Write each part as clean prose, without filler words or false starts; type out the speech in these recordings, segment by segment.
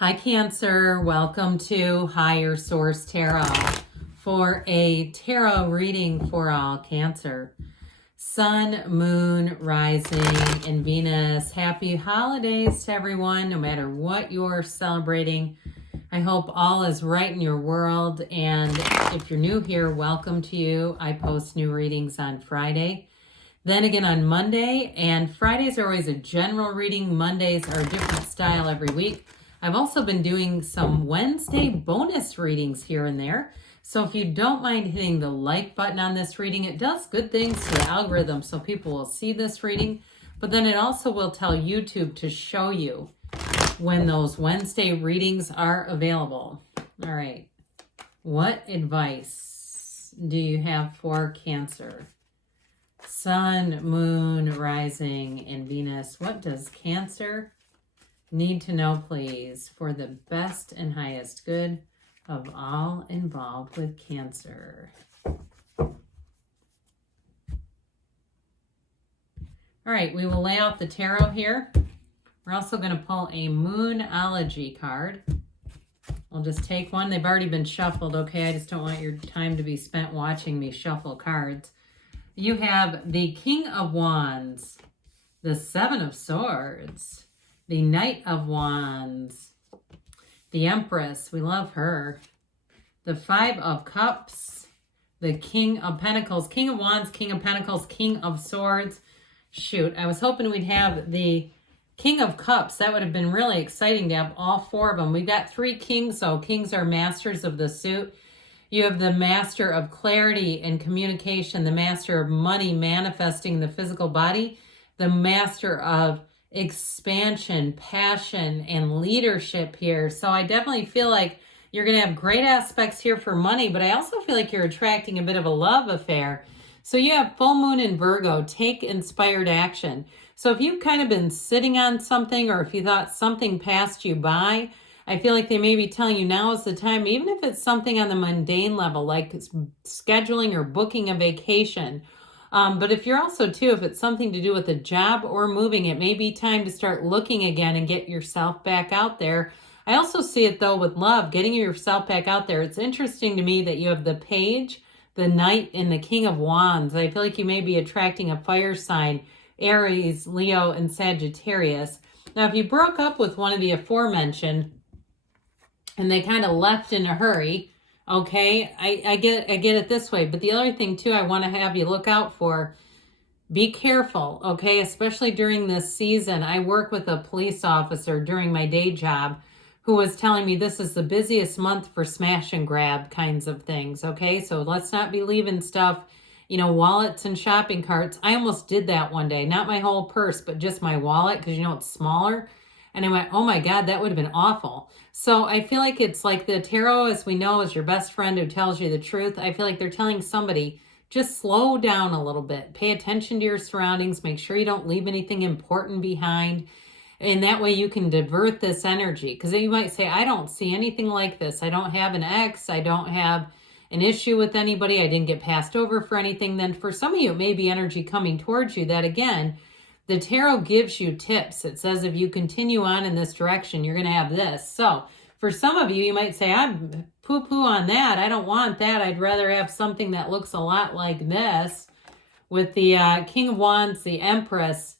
Hi, Cancer. Welcome to Higher Source Tarot for a tarot reading for all Cancer. Sun, Moon, Rising, and Venus. Happy holidays to everyone, no matter what you're celebrating. I hope all is right in your world. And if you're new here, welcome to you. I post new readings on Friday. Then again on Monday, and Fridays are always a general reading. Mondays are a different style every week. I've also been doing some Wednesday bonus readings here and there. So if you don't mind hitting the like button on this reading, it does good things to the algorithm so people will see this reading. But then it also will tell YouTube to show you when those Wednesday readings are available. All right. What advice do you have for Cancer? Sun, Moon, Rising, and Venus. What does Cancer need to know, please, for the best and highest good of all involved with Cancer? All right, we will lay out the tarot here. We're also going to pull a Moonology card. I'll just take one. They've already been shuffled, okay? I just don't want your time to be spent watching me shuffle cards. You have the King of Wands, the Seven of Swords, the Knight of Wands, the Empress, we love her, the Five of Cups, the King of Pentacles, King of Wands, King of Pentacles, King of Swords. Shoot, I was hoping we'd have the King of Cups. That would have been really exciting to have all four of them. We've got three kings, so kings are masters of the suit. You have the master of clarity and communication, the master of money manifesting the physical body, the master of expansion, passion, and leadership here. So I definitely feel like you're going to have great aspects here for money, but I also feel like you're attracting a bit of a love affair. So you have full moon in Virgo, take inspired action. So if you've kind of been sitting on something, or if you thought something passed you by, I feel like they may be telling you now is the time, even if it's something on the mundane level, like scheduling or booking a vacation. But if you're also, too, if it's something to do with a job or moving, it may be time to start looking again and get yourself back out there. I also see it, though, with love, getting yourself back out there. It's interesting to me that you have the Page, the Knight, and the King of Wands. I feel like you may be attracting a fire sign, Aries, Leo, and Sagittarius. Now, if you broke up with one of the aforementioned and they kind of left in a hurry, okay, I get it this way. But the other thing, too, I want to have you look out for, be careful, okay, especially during this season. I work with a police officer during my day job who was telling me this is the busiest month for smash and grab kinds of things, okay? So let's not be leaving stuff, wallets and shopping carts. I almost did that one day. Not my whole purse, but just my wallet, because, it's smaller. And I went, oh my God, that would have been awful. So I feel like it's like the tarot, as we know, is your best friend who tells you the truth. I feel like they're telling somebody, just slow down a little bit. Pay attention to your surroundings. Make sure you don't leave anything important behind. And that way you can divert this energy. Because you might say, I don't see anything like this. I don't have an ex. I don't have an issue with anybody. I didn't get passed over for anything. Then for some of you, it may be energy coming towards you that, again, the tarot gives you tips. It says if you continue on in this direction, you're going to have this. So for some of you, you might say, I'm poo-poo on that. I don't want that. I'd rather have something that looks a lot like this with the King of Wands, the Empress,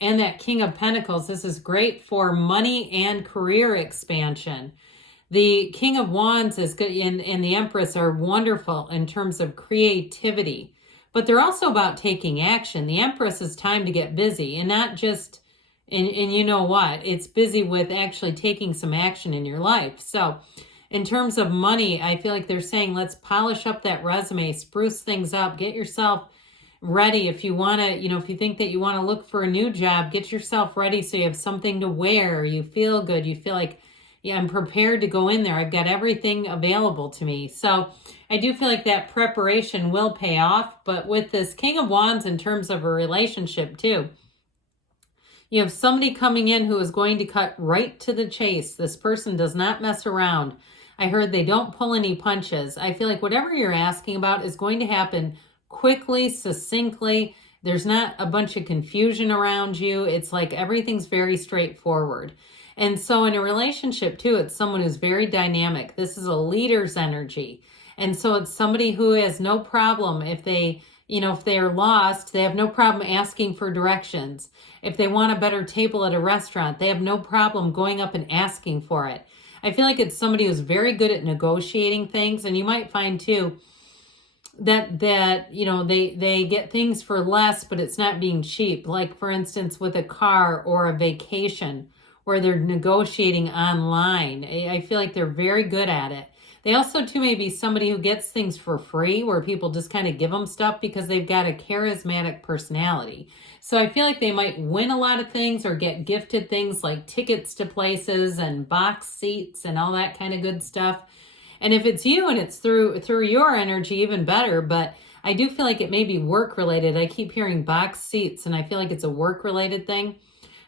and that King of Pentacles. This is great for money and career expansion. The King of Wands is good, and the Empress are wonderful in terms of creativity. But they're also about taking action. The Empress is time to get busy, and not just, and you know what, it's busy with actually taking some action in your life. So in terms of money, I feel like they're saying, let's polish up that resume, spruce things up, get yourself ready. If you want to, if you think that you want to look for a new job, get yourself ready so you have something to wear, you feel good, you feel like, yeah, I'm prepared to go in there. I've got everything available to me. So I do feel like that preparation will pay off. But with this King of Wands in terms of a relationship too, you have somebody coming in who is going to cut right to the chase. This person does not mess around. I heard they don't pull any punches. I feel like whatever you're asking about is going to happen quickly, succinctly. There's not a bunch of confusion around you. It's like everything's very straightforward. And so in a relationship too, it's someone who's very dynamic. This is a leader's energy. And so it's somebody who has no problem if they, if they're lost, they have no problem asking for directions. If they want a better table at a restaurant, they have no problem going up and asking for it. I feel like it's somebody who's very good at negotiating things. And you might find too that they get things for less, but it's not being cheap. Like for instance, with a car or a vacation where they're negotiating online. I feel like they're very good at it. They also too may be somebody who gets things for free, where people just kind of give them stuff because they've got a charismatic personality. So I feel like they might win a lot of things or get gifted things like tickets to places and box seats and all that kind of good stuff. And if it's you and it's through your energy, even better. But I do feel like it may be work related. I keep hearing box seats and I feel like it's a work related thing.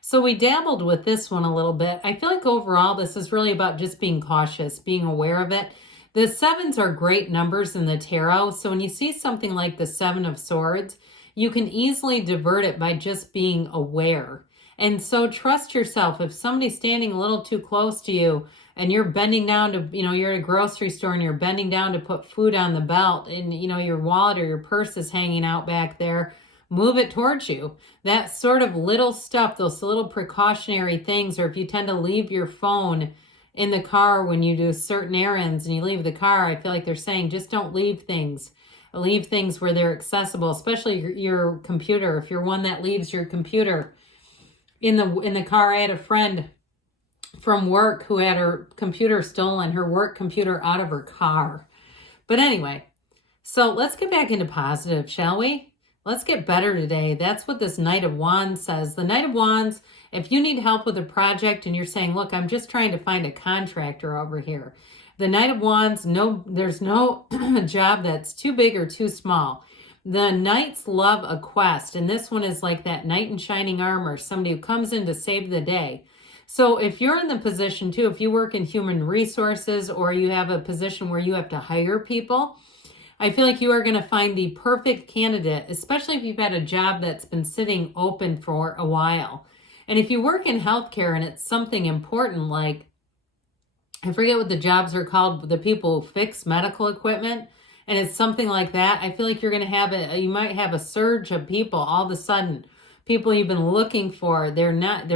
So we dabbled with this one a little bit. I feel like overall this is really about just being cautious, being aware of it. The 7s are great numbers in the tarot. So when you see something like the 7 of Swords, you can easily divert it by just being aware. And so trust yourself. If somebody's standing a little too close to you and you're bending down to, you're at a grocery store and you're bending down to put food on the belt and, your wallet or your purse is hanging out back there, move it towards you. That sort of little stuff, those little precautionary things, or if you tend to leave your phone in the car when you do certain errands and you leave the car, I feel like they're saying just don't leave things. Leave things where they're accessible, especially your computer. If you're one that leaves your computer in the car. I had a friend from work who had her computer stolen, her work computer out of her car. But anyway, so let's get back into positive, shall we? Let's get better today. That's what this Knight of Wands says. The Knight of Wands, if you need help with a project and you're saying, look, I'm just trying to find a contractor over here. The Knight of Wands, there's no job that's too big or too small. The Knights love a quest, and this one is like that knight in shining armor, somebody who comes in to save the day. So if you're in the position too, if you work in human resources or you have a position where you have to hire people, I feel like you are going to find the perfect candidate, especially if you've had a job that's been sitting open for a while. And if you work in healthcare and it's something important, like, I forget what the jobs are called, but the people who fix medical equipment, and it's something like that, I feel like you're going to have you might have a surge of people all of a sudden. People you've been looking for, they're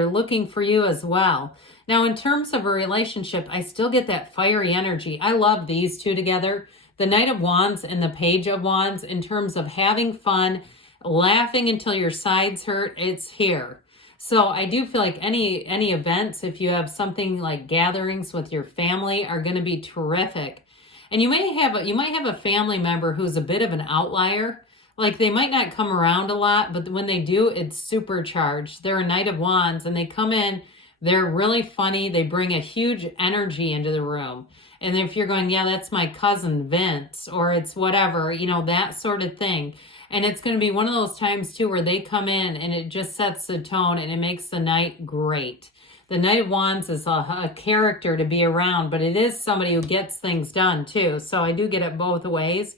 looking for you as well. Now, in terms of a relationship, I still get that fiery energy. I love these two together. The Knight of Wands and the Page of Wands, in terms of having fun, laughing until your sides hurt, it's here. So I do feel like any events, if you have something like gatherings with your family, are going to be terrific. And you might have a family member who's a bit of an outlier. Like they might not come around a lot, but when they do, it's supercharged. They're a Knight of Wands and they come in, they're really funny. They bring a huge energy into the room. And if you're going, yeah, that's my cousin Vince, or it's whatever, that sort of thing. And it's going to be one of those times too where they come in and it just sets the tone and it makes the night great. The Knight of Wands is a character to be around, but it is somebody who gets things done too. So I do get it both ways.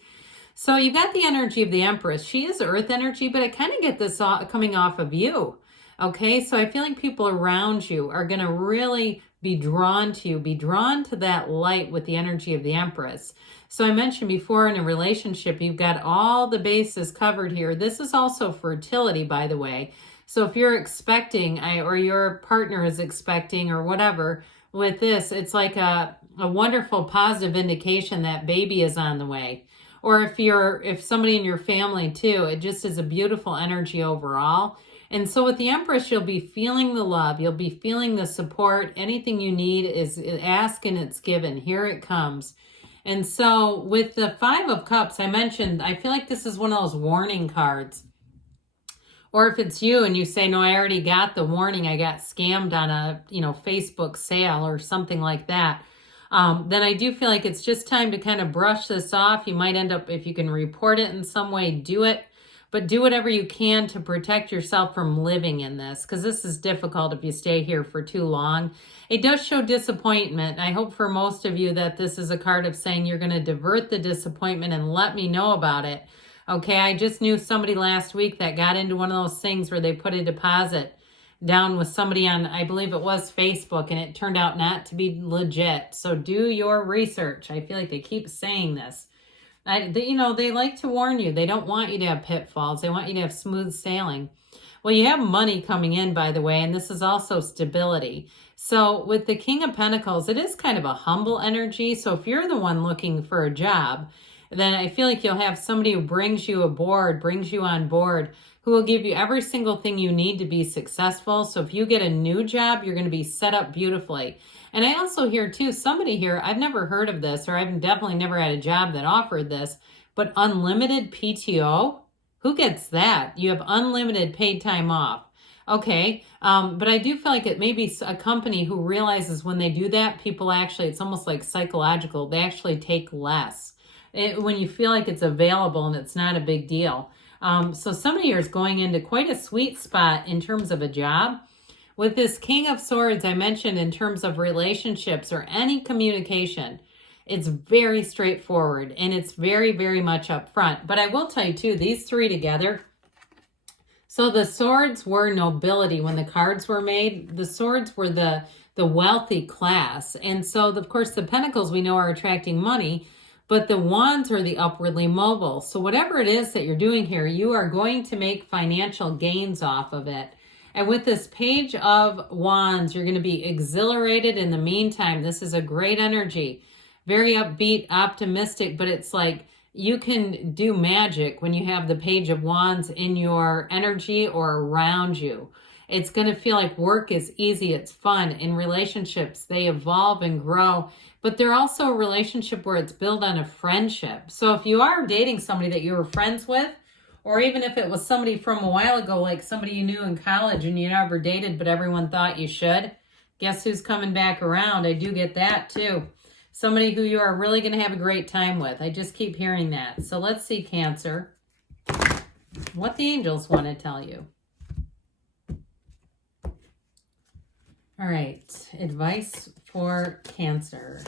So you got the energy of the Empress. She is earth energy, but I kind of get this coming off of you. Okay, so I feel like people around you are going to really be drawn to you, be drawn to that light with the energy of the Empress. So I mentioned before, in a relationship, you've got all the bases covered here. This is also fertility, by the way. So if you're expecting, or your partner is expecting, or whatever, with this, it's like a wonderful positive indication that baby is on the way. Or if somebody in your family too, it just is a beautiful energy overall. And so with the Empress, you'll be feeling the love. You'll be feeling the support. Anything you need is ask and it's given. Here it comes. And so with the Five of Cups, I mentioned, I feel like this is one of those warning cards. Or if it's you and you say, no, I already got the warning, I got scammed on a Facebook sale or something like that, then I do feel like it's just time to kind of brush this off. You might end up, if you can report it in some way, do it. But do whatever you can to protect yourself from living in this, because this is difficult if you stay here for too long. It does show disappointment. I hope for most of you that this is a card of saying you're going to divert the disappointment and let me know about it. Okay, I just knew somebody last week that got into one of those things where they put a deposit down with somebody on, I believe it was Facebook, and it turned out not to be legit. So do your research. I feel like they keep saying this. They like to warn you. They don't want you to have pitfalls. They want you to have smooth sailing. Well, you have money coming in, by the way, and this is also stability. So with the King of Pentacles, it is kind of a humble energy. So if you're the one looking for a job, then I feel like you'll have somebody who brings you aboard, brings you on board, who will give you every single thing you need to be successful. So if you get a new job, you're going to be set up beautifully. And I also hear too, somebody here, I've never heard of this, or I've definitely never had a job that offered this, but unlimited PTO, who gets that? You have unlimited paid time off. Okay, but I do feel like it may be a company who realizes when they do that, people actually, it's almost like psychological, they actually take less. When you feel like it's available and it's not a big deal. So somebody here is going into quite a sweet spot in terms of a job. With this King of Swords, I mentioned in terms of relationships or any communication, it's very straightforward and it's very, very much up front. But I will tell you too, these three together, so the swords were nobility when the cards were made. The swords were the wealthy class. And so, of course, the pentacles we know are attracting money, but the wands are the upwardly mobile. So whatever it is that you're doing here, you are going to make financial gains off of it. And with this Page of Wands, you're going to be exhilarated in the meantime. This is a great energy. Very upbeat, optimistic, but it's like you can do magic when you have the Page of Wands in your energy or around you. It's going to feel like work is easy, it's fun. In relationships, they evolve and grow, but they're also a relationship where it's built on a friendship. So if you are dating somebody that you were friends with, or even if it was somebody from a while ago, like somebody you knew in college and you never dated, but everyone thought you should, guess who's coming back around? I do get that too. Somebody who you are really going to have a great time with. I just keep hearing that. So let's see, Cancer, what the angels want to tell you. All right, advice for Cancer.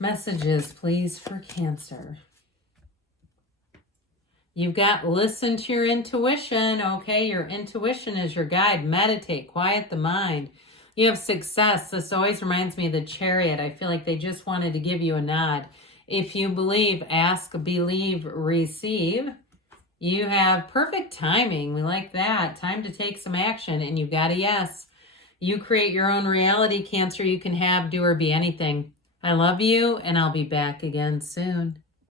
Messages, please, for Cancer. You've got listen to your intuition, okay? Your intuition is your guide. Meditate, quiet the mind. You have success. This always reminds me of the Chariot. I feel like they just wanted to give you a nod. If you believe, ask, believe, receive. You have perfect timing. We like that. Time to take some action, and you got a yes. You create your own reality, Cancer. You can have, do, or be anything. I love you, and I'll be back again soon.